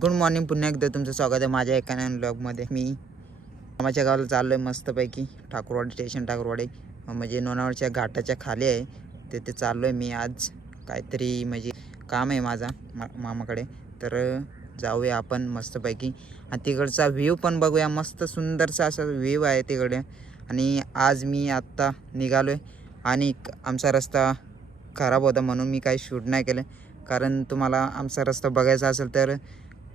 Good morning, पुन्हा एकदा तुमचं स्वागत आहे माझ्या एका नवीन ब्लॉगमध्ये. मी मामाच्या गावाला चाललो आहे मस्तपैकी. ठाकूरवाडी स्टेशन, ठाकूरवाडी म्हणजे लोणावळ्याच्या घाटाच्या खाली आहे. तिथे चाललो आहे मी आज. काहीतरी म्हणजे काम आहे माझा मामाकडे, तर जाऊया आपण मस्तपैकी. आणि तिकडचा व्ह्यू पण बघूया. मस्त सुंदरसा असा व्ह्यू आहे तिकडे. आणि आज मी आत्ता निघालो आहे आणि आमचा रस्ता खराब होता म्हणून मी काही शूट नाही केलं. कारण तुम्हाला आमचा रस्ता बघायचा असेल तर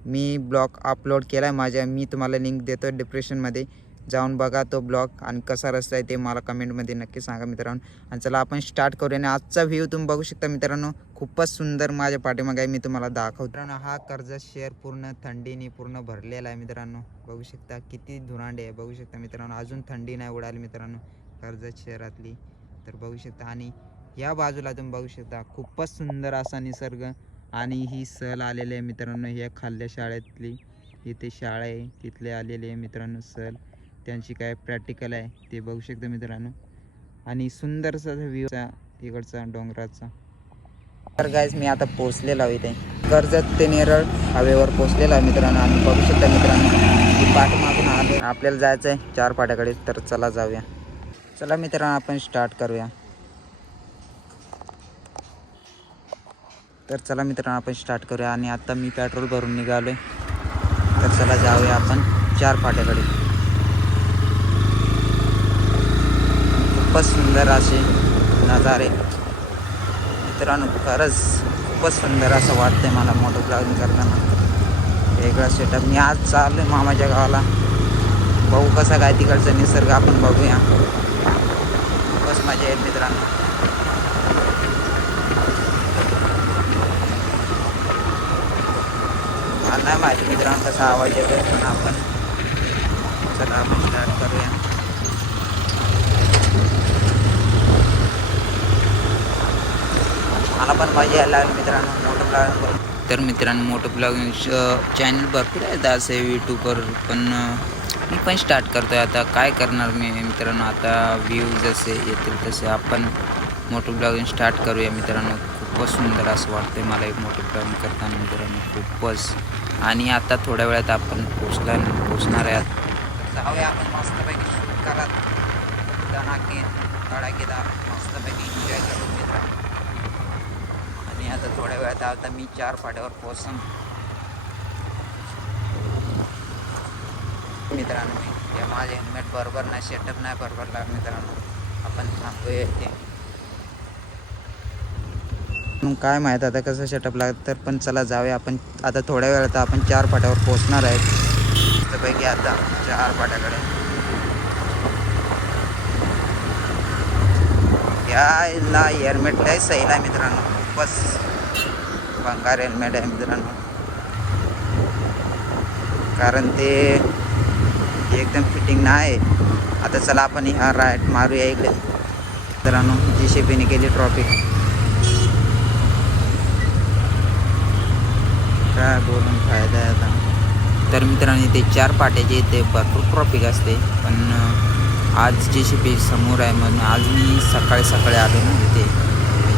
मी ब्लॉग अपलोड केला आहे माझ्या. मी तुम्हाला लिंक देतो डिस्क्रिप्शनमध्ये, जाऊन बघा तो ब्लॉग. आणि कसा रस्ता आहे ते मला कमेंटमध्ये नक्की सांगा मित्रांनो. आणि चला आपण स्टार्ट करूया. आणि आजचा व्ह्यू तुम्ही बघू शकता मित्रांनो, खूपच सुंदर माझ्या पाठीमागे आहे. मी तुम्हाला दाखवतो मित्रांनो. हा कर्जत शहर पूर्ण थंडीने पूर्ण भरलेला आहे मित्रांनो. बघू शकता किती धुरांडे आहे. बघू शकता मित्रांनो, अजून थंडी नाही उडाली मित्रांनो कर्जत शहरातली, तर बघू शकता. आणि या बाजूला तुम्ही बघू शकता खूपच सुंदर असा निसर्ग. आणि ही सहल आलेली आहे मित्रांनो, ह्या खाल्ल्या शाळेतली. इथे शाळा आहे, तिथले आलेले आहे मित्रांनो सहल. त्यांची काय प्रॅक्टिकल आहे ते बघू शकता मित्रांनो. आणि सुंदरसा व्ह्यू इकडचा डोंगराचा. तर गाईज मी आता पोचलेलो आहे इथे कर्जत ते नेरळ हवेवर पोचलेला आहे मित्रांनो. आणि बघू शकता मित्रांनो, ही पाठीमागून आले. आपल्याला जायचं आहे 4 फाट्याकडे, तर चला जाऊया. चला मित्रांनो आपण स्टार्ट करूया. तर चला मित्रांनो आपण स्टार्ट करूया. आणि आता मी पेट्रोल भरून निघालो आहे, तर चला जाऊया आपण 4 फाट्याकडे. खूपच सुंदर असे नजारे मित्रांनो, खरंच खूपच सुंदर असं वाटतंय मला मोटो ब्लॉगिंग करताना. वेगळा सेटअप. मी आज चाललो आहे मामाच्या गावाला. बघू कसा काय तिकडचा निसर्ग आपण बघूया. खूपच मजा येईल मित्रांनो. मला नाही माहिती मित्रांनो कसा आवाज येतोय, पण आपण चला आपण स्टार्ट करूया. मला पण मजा यायला लागली मित्रांनो मोटो ब्लॉगिंग. तर मित्रांनो मोटो ब्लॉगिंग चॅनल भरपूर आहेत असे यूट्यूबवर, पण मी पण स्टार्ट करतो आहे आता. काय करणार मी मित्रांनो, आता व्ह्यू जसे येतील तसे आपण मोटो ब्लॉगिंग स्टार्ट करूया मित्रांनो. खूपच सुंदर असं वाटतं मला एक मोटो ब्लॉगिंग करताना मित्रांनो, खूपच. आणि आता थोड्या वेळात आपण पोचणार आहे. जाऊया आपण मस्तपैकी शूट करत धडाकेदार मस्तपैकी एन्जॉय करू मित्रांनो. आणि आता थोड्या वेळात आता मी 4 फाट्यावर पोचन मित्रांनो. मी माझे हेल्मेट बरोबर नाही, सेटअप नाही बरोबर लागला मित्रांनो. आपण थांबूया ते काय माहीत आता कसं सेटअप लागतं. तर पण चला जाऊया आपण. आता थोड्या वेळात आपण 4 फाट्यावर पोचणार आहे मस्तपैकी. आता 4 फाट्याकडे याला हेल्मेट लय सैल आहे मित्रांनो, खूपच भंगार हेल्मेट आहे मित्रांनो. कारण ते एकदम फिटिंग नाही. आता चला आपण ह्या राईट मारूया इकडे मित्रांनो. JCBने केली ट्रॉफिक. काय बोलून फायदा आहे आता. तर मित्रांनो इथे 4 फाट्याचे इथे भरपूर ट्रॉफिक असते, पण आज JCB समोर आहे म्हणून आज मी सकाळी आलो ना इथे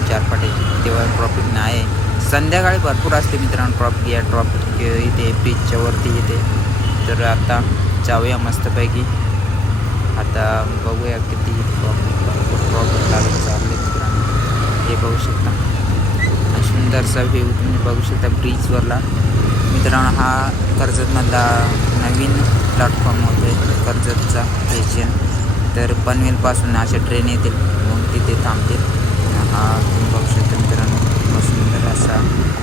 4 फाट्याची, तेव्हा ट्रॉफिक नाही. संध्याकाळी भरपूर असते मित्रांनो ट्रॉफिक. या ट्रॉफिक इथे ब्रिजच्या वरती येते. तर आता जाऊया मस्तपैकी. आता बघूया किती ट्रॉफिक लागत चालले मित्रांनो. हे बघू शकता सुंदरसा व्ह्यू तुम्ही बघू शकता ब्रिजवरला मित्रांनो. हा कर्जतमधला नवीन प्लॅटफॉर्म होतो आहे कर्जतचा स्टेशन. तर पनवेलपासून अशा ट्रेन येतील, मग तिथे थांबतील. हा तुम्ही बघू शकता मित्रांनो, खूप सुंदर असा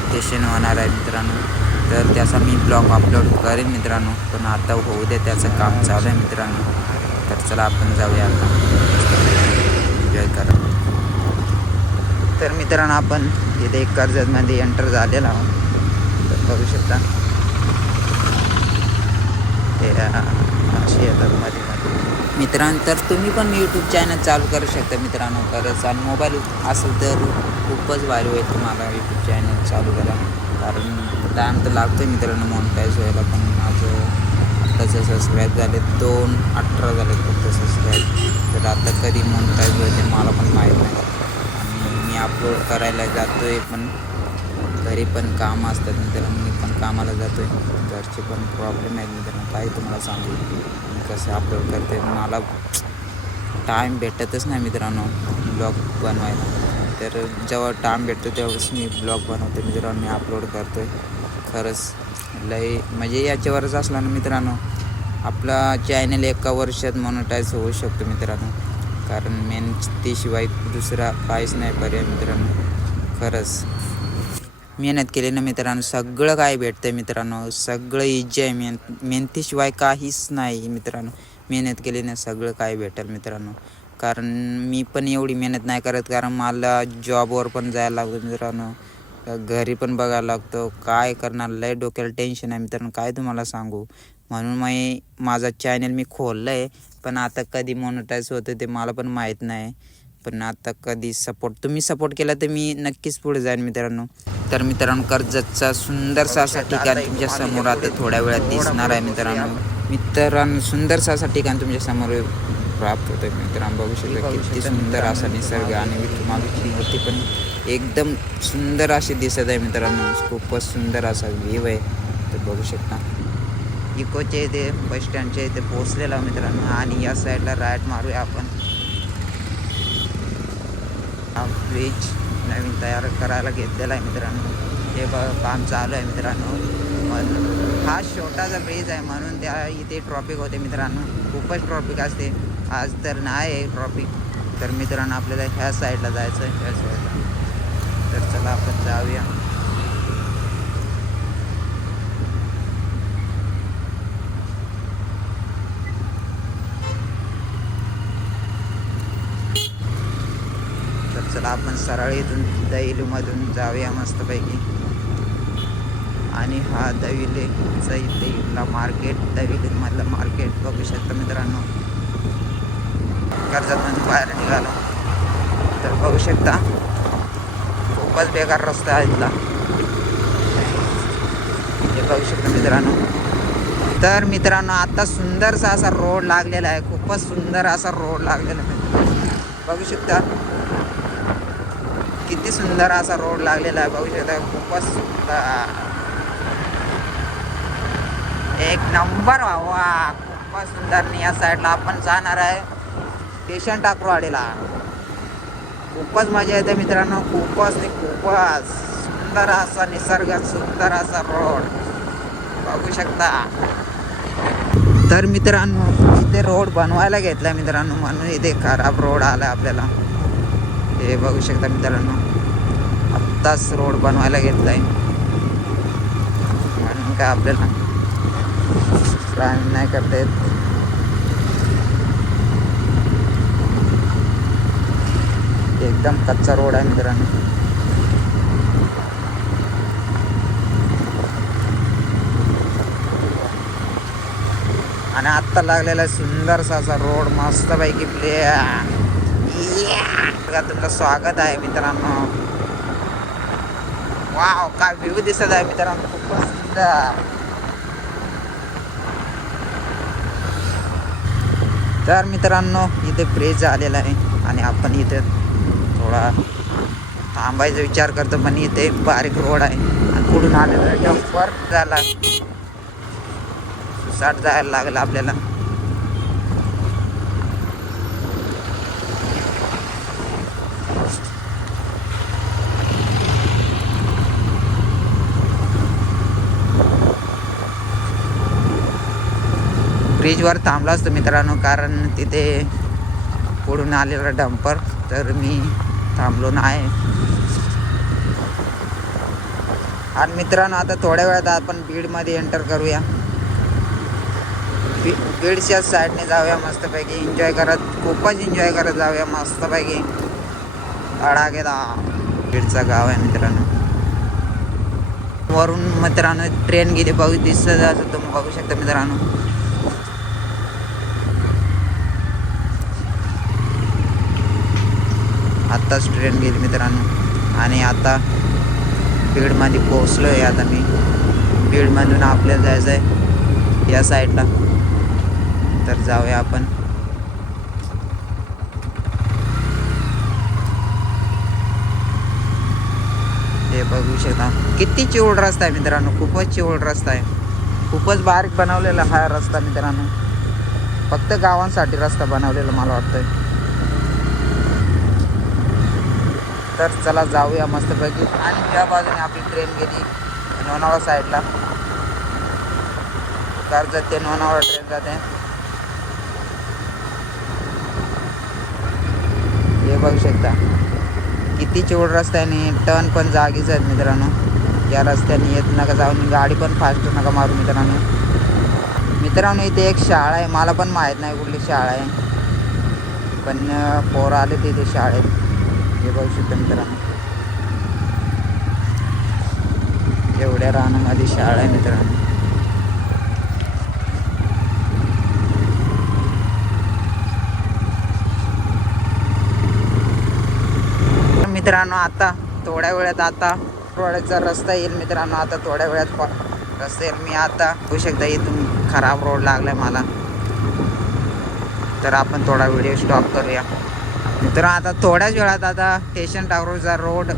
स्टेशन होणार आहे मित्रांनो. तर त्याचा मी ब्लॉग अपलोड करेन मित्रांनो, पण आता होऊ दे, त्याचं काम चालू आहे मित्रांनो. तर चला आपण जाऊया आता, एन्जॉय करा. तर मित्रांनो आपण इथे कर्जतमध्ये एंटर झालेला आहोत. तर बघू शकता ते असे येतात मध्ये मित्रांनो. तर तुम्ही पण यूट्यूब चॅनल चालू करू शकता मित्रांनो. खरंच आणि मोबाईल असेल तर खूपच भारी होईल तुम्हाला यूट्यूब चॅनल चालू करा. कारण टाईम तर लागतो आहे मित्रांनो मॉनिटाईज व्हायला. पण माझं आत्ताचं सबस्क्राईब झाले 218 झाले फक्त सबस्क्राईब. तर आता कधी मॉनिटाईज होईल ते मला पण माहीत नाही. आणि मी अपलोड करायला जातो आहे, पण घरी पण काम असतात मित्रांनो. मी पण कामाला जातो आहे. घरचे पण प्रॉब्लेम आहेत मित्रांनो, काही तुम्हाला सांगू कसं अपलोड करते. मला टाईम भेटतच नाही मित्रांनो ब्लॉग बनवायला. तर जेव्हा टाईम भेटतो तेव्हाच मी ब्लॉग बनवतो मित्रांनो, मी अपलोड करतो आहे. खरंच लय म्हणजे याच्यावरच असला ना मित्रांनो, आपला चॅनल एका वर्षात मॉनिटाईज होऊ शकतो मित्रांनो. कारण मेहनतीशिवाय दुसरा काहीच नाही पर्याय मित्रांनो. खरंच मेहनत केली ना मित्रांनो, सगळं काय भेटतं मित्रांनो. सगळं इजी आहे. मेहनतीशिवाय काहीच नाही मित्रांनो. मेहनत केली ना सगळं काय भेटेल मित्रांनो. कारण मी पण एवढी मेहनत नाही करत, कारण मला जॉबवर पण जायला लागतं मित्रांनो. घरी पण बघायला लागतं. काय करणार, लय डोक्याला टेन्शन आहे मित्रांनो, काय तुम्हाला सांगू. म्हणून माझा चॅनल मी खोललं आहे. पण आता कधी मॉनिटाईज होतं ते मला पण माहीत नाही. पण आता कधी तुम्ही सपोर्ट केला तर मी नक्कीच पुढे जाईन मित्रांनो. तर मित्रांनो कर्जतचा सुंदरसा असा ठिकाण तुमच्या समोर आता थोड्या वेळात दिसणार आहे मित्रांनो. सुंदरसा असा ठिकाण तुमच्या समोर प्राप्त होतं मित्रांनो. बघू शकता किती सुंदर असा निसर्ग आणि विठ्ठल मूर्ती पण एकदम सुंदर अशी दिसत आहे मित्रांनो. खूपच सुंदर असा व्ह्यू आहे. तर बघू शकता इकोच्या इथे बस स्टँडच्या इथे पोहोचलेला मित्रांनो. आणि या साईडला राईट मारूया आपण. हा ब्रिज नवीन तयार करायला घेतलेला आहे मित्रांनो. हे काम चालू आहे मित्रांनो. हा छोटासा ब्रिज आहे म्हणून त्या इथे ट्रॉफिक होते मित्रांनो. खूपच ट्रॉफिक असते. आज तर नाही आहे ट्रॉफिक. तर मित्रांनो आपल्याला ह्या साईडला जायचं आहे, ह्या साईडला. तर चला आपण जाऊया. तर चला आपण सरळ इथून दैलीमधून जाऊया मस्तपैकी. आणि हा दविलेचा इथे इथला मार्केट, दविलीमधलं मार्केट बघू शकता मित्रांनो. कर्जतमधून बाहेर निघालो तर बघू शकता खूपच बेकार रस्ता आहे इथला. हे बघू शकता मित्रांनो. तर मित्रांनो आता सुंदरसा असा रोड लागलेला आहे. खूपच सुंदर असा रोड लागलेला आहे. बघू शकता किती सुंदर असा रोड लागलेला आहे. बघू शकता खूपच सुंदर, एक नंबर व्हावा. खूपच सुंदर. या साईडला आपण जाणार आहे स्टेशन टाकरवाडीला. खूपच मजा येते मित्रांनो. खूपच सुंदर असा निसर्ग, सुंदर असा रोड बघू शकता. तर मित्रांनो इथे रोड बनवायला घेतला मित्रांनो, म्हणून इथे खराब रोड आला आपल्याला. हे बघू शकता मित्रांनो, आत्ताच रोड बनवायला घेतलाय म्हणून काय आपल्याला ड्रायव्हिंग नाही करता येत. एकदम कच्चा रोड आहे मित्रांनो. आणि आत्ता लागलेला सुंदरसा असा रोड मस्तपैकी तुमचं स्वागत आहे मित्रांनो. वाव काय व्ह्यू दिसत आहे मित्रांनो, खूपच सुंदर. तर मित्रांनो इथे ब्रिज आलेला आहे आणि आपण इथे थोडा थांबायचा विचार करतो, पण इथे बारीक रोड आहे आणि पुढून आलेला डंपर झाला, सुसाट जायला लागला आपल्याला. ब्रिजवर थांबला असतो मित्रांनो, कारण तिथे पुढून आलेला डंपर, तर मी थांबलो नाही. आणि मित्रांनो आता थोड्या वेळात आपण बीडमध्ये एंटर करूया. बीडच्या साईडने जाऊया मस्तपैकी, एन्जॉय करत, खूपच एन्जॉय करत जाऊया मस्तपैकी. धडाकेदार बीडचा गाव आहे मित्रांनो. वरून मित्रांनो ट्रेन गेली बघू दिसत असं तुम्ही बघू शकता मित्रांनो. आत्ताच ट्रेन गेली मित्रांनो आणि आता बीडमध्ये पोहोचलो आहे. आता मी बीडमधून आपल्याला जायचं आहे या साईडला, तर जाऊया आपण. हे बघू शकता किती चिवड रस्ता आहे मित्रांनो, खूपच चिवड रस्ता आहे, खूपच बारीक बनवलेला हा रस्ता मित्रांनो, फक्त गावांसाठी रस्ता बनवलेला मला वाटतंय. तर चला जाऊया मस्तपैकी. आणि त्या बाजूने आपली ट्रेन गेली लोणावळा साईडला, कर्जत ते लोणावळा ट्रेन जाते. हे बघू शकता किती चिवड रस्ता आहे आणि टर्न पण जागीच आहेत मित्रांनो. या रस्त्याने येत नका जाऊन, गाडी पण फास्ट नका मारू मित्रांनो. मित्रांनो इथे एक शाळा आहे, मला पण माहीत नाही कुठली शाळा आहे, पण पोरं आले तिथे शाळेत. हे बघू शकता मित्रांनो, एवढ्या रानामध्ये शाळा आहे मित्रांनो. मित्रांनो आता थोड्या वेळात आता रोडचा रस्ता येईल मित्रांनो. आता थोड्या वेळात रस्ता येईल. मी आता होऊ शकता इथून खराब रोड लागलाय मला, तर आपण थोडा व्हिडिओ स्टॉप करूया मित्रांनो. आता थोड्याच वेळात आता स्टेशन टावरचा रोड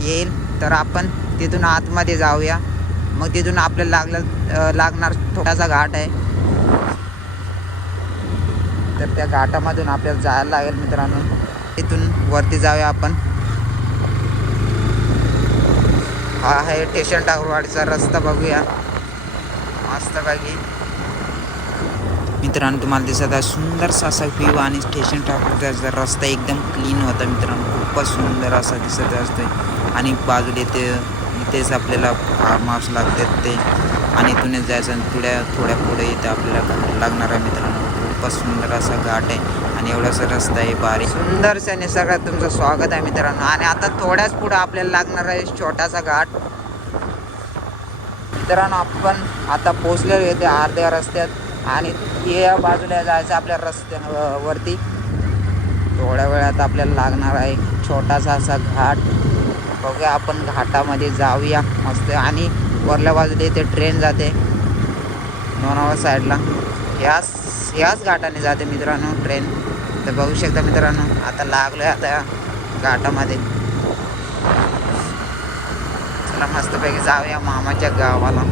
येईल, तर आपण तिथून आतमध्ये जाऊया. मग तिथून आपल्याला लागणार थोडासा घाट आहे, तर त्या घाटामधून आपल्याला जायला लागेल मित्रांनो. तिथून वरती जाऊया आपण. हा आहे स्टेशन टावरवाडीचा रस्ता, बघूया मस्तपैकी मित्रांनो. तुम्हाला दिसत आहे सुंदरसा असा व्ह्यू आणि स्टेशन टावरचा रस्ता एकदम क्लीन होता मित्रांनो, खूपच सुंदर असा दिसत असते. आणि बाजूला इथेच आपल्याला फार्म हाऊस लागतात ते, आणि इथूनच जायचं आणि थोड्या पुढे इथे आपल्याला घाट लागणार आहे मित्रांनो. खूपच सुंदर असा घाट आहे आणि एवढासा रस्ता आहे बारीक, सुंदरशा निसर्गात तुमचं स्वागत आहे मित्रांनो. आणि आता थोड्याच पुढे आपल्याला लागणार आहे छोटासा घाट मित्रांनो. आपण आता पोचलेलो येते अर्ध्या रस्त्यात, आणि या बाजूला जायचं आपल्या रस्त्यावरती. थोड्या वेळात आपल्याला लागणार आहे छोटासा असा घाट. बघूया आपण घाटामध्ये जाऊया मस्त. आणि वरल्या बाजूला इथे ट्रेन जाते लोणावळा साईडला, याच घाटाने जाते मित्रांनो ट्रेन. तर बघू शकता मित्रांनो आता लागलो आहे आता घाटामध्ये. चला मस्तपैकी जाऊया मामाच्या गावाला.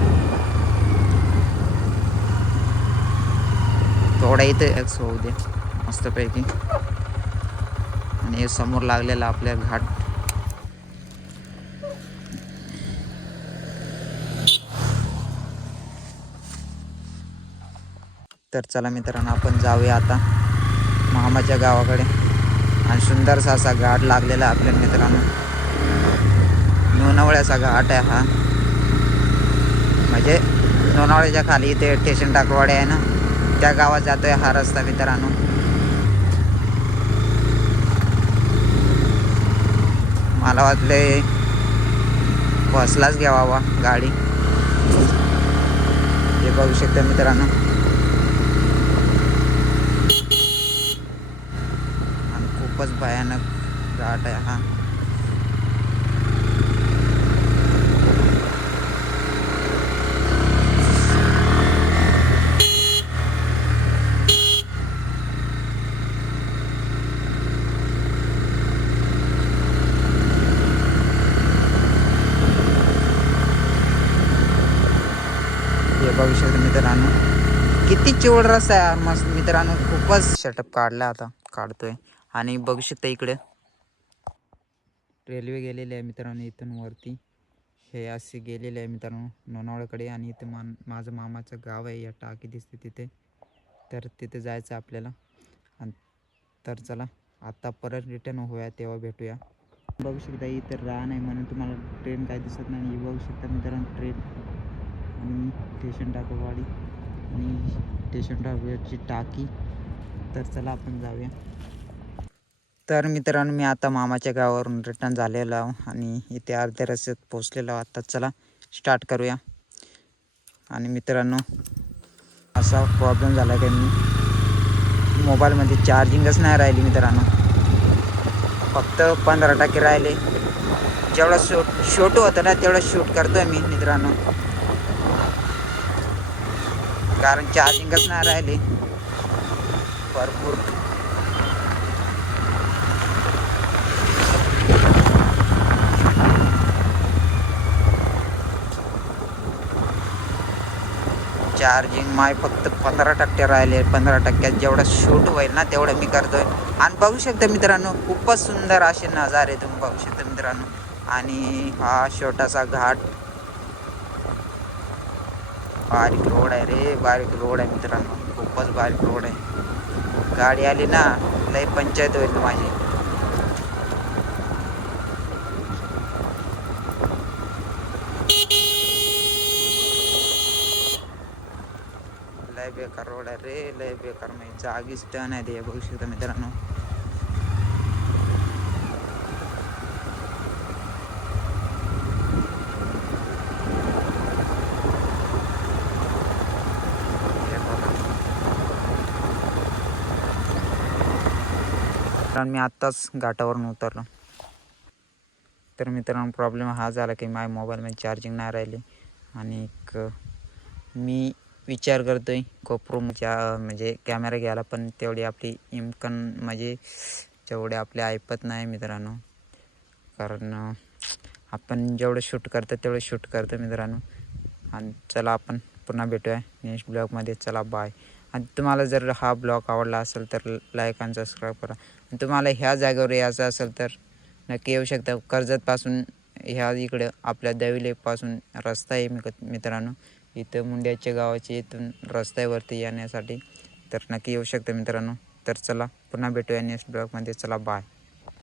थोडा इथे होऊ दे मस्तपैकी. आणि हे समोर लागलेला आपल्या घाट. तर चला मित्रांनो आपण जाऊया आता मामाच्या गावाकडे. आणि सुंदरसा असा घाट लागलेला आहे आपल्या मित्रांनो, लोणावळ्याचा घाट आहे हा. म्हणजे लोणावळ्याच्या खाली इथे स्टेशन टाकरवाडी आहे ना, त्या गावात जातोय हा रस्ता मित्रांनो. मला वाटले बसलाच घ्यावा गाडी. हे बघू शकता मित्रांनो, आणि खूपच भयानक घाट आहे हा. बघू शकता मित्रांनो किती चिवड रस्ता आहे मस्त मित्रांनो, खूपच सेटअप काढला आता काढतोय. आणि बघू शकता इकडे रेल्वे गेलेली आहे मित्रांनो इथून वरती. हे असे गेलेले आहे मित्रांनो लोणावळ्याकडे. आणि इथे माझं मामाचं गाव आहे, या टाकी दिसते तिथे, तर तिथे जायचं आपल्याला. आणि तर चला आता परत रिटर्न होऊया, तेव्हा भेटूया. बघू शकता इथे रान आहे म्हणून तुम्हाला ट्रेन काय दिसत नाही. बघू शकता मित्रांनो ट्रेन आणि स्टेशन टाकरवाडी आणि स्टेशन टाकरवाडीची टाकी. तर चला आपण जाऊया. तर मित्रांनो मी आता मामाच्या गावावरून रिटर्न झालेलो आहो आणि इथे अर्ध्या रस्त्यात पोचलेलो आहो. आता चला स्टार्ट करूया. आणि मित्रांनो असा प्रॉब्लेम झाला की मी मोबाईलमध्ये चार्जिंगच नाही राहिली मित्रांनो, फक्त 15% राहिले. जेवढं शूट होतं ना तेवढं शूट करतोय मी मित्रांनो, कारण चार्जिंगच नाही राहिली भरपूर. चार्जिंग माय फक्त 15% राहिले. 15% जेवढा शूट होईल ना तेवढं मी करतोय. आणि बघू शकता मित्रांनो, खूपच सुंदर असे नजारे तुम्ही बघू शकता मित्रांनो. आणि हा छोटासा घाट, बारीक रोड आहे रे, बारीक रोड आहे मित्रांनो, खूपच बारीक रोड आहे. गाडी आली ना लय पंचायत होईल माझी. लय बेकार रोड आहे रे, लय बेकार. म्हणजे जागीच टर्न आहे ते बघू शकता मित्रांनो. कारण मी आत्ताच घाटावरून उतरलो. तर मित्रांनो प्रॉब्लेम हा झाला की माझ्या मोबाईलमध्ये चार्जिंग नाही राहिली. आणि मी विचार करतोय गोप्रोच्या म्हणजे कॅमेरा घ्यायला, पण तेवढी आपली इन्कम म्हणजे तेवढे आपले ऐपत नाही मित्रांनो. कारण आपण जेवढं शूट करतो तेवढं शूट करतो मित्रांनो. आणि चला आपण पुन्हा भेटूया नेक्स्ट ब्लॉगमध्ये. चला बाय. आणि तुम्हाला जर हा ब्लॉग आवडला असेल तर लाईक आणि सबस्क्राईब करा. आणि तुम्हाला ह्या जागेवर यायचं असेल तर नक्की येऊ शकता. कर्जतपासून ह्या इकडं आपल्या दविलेपासून रस्ता आहे मित्रांनो. इथं मुंड्याच्या गावाचे इथून रस्त्यावरती येण्यासाठी. तर नक्की येऊ शकता मित्रांनो. तर चला पुन्हा भेटूया नेक्स्ट ब्लॉगमध्ये. चला बाय.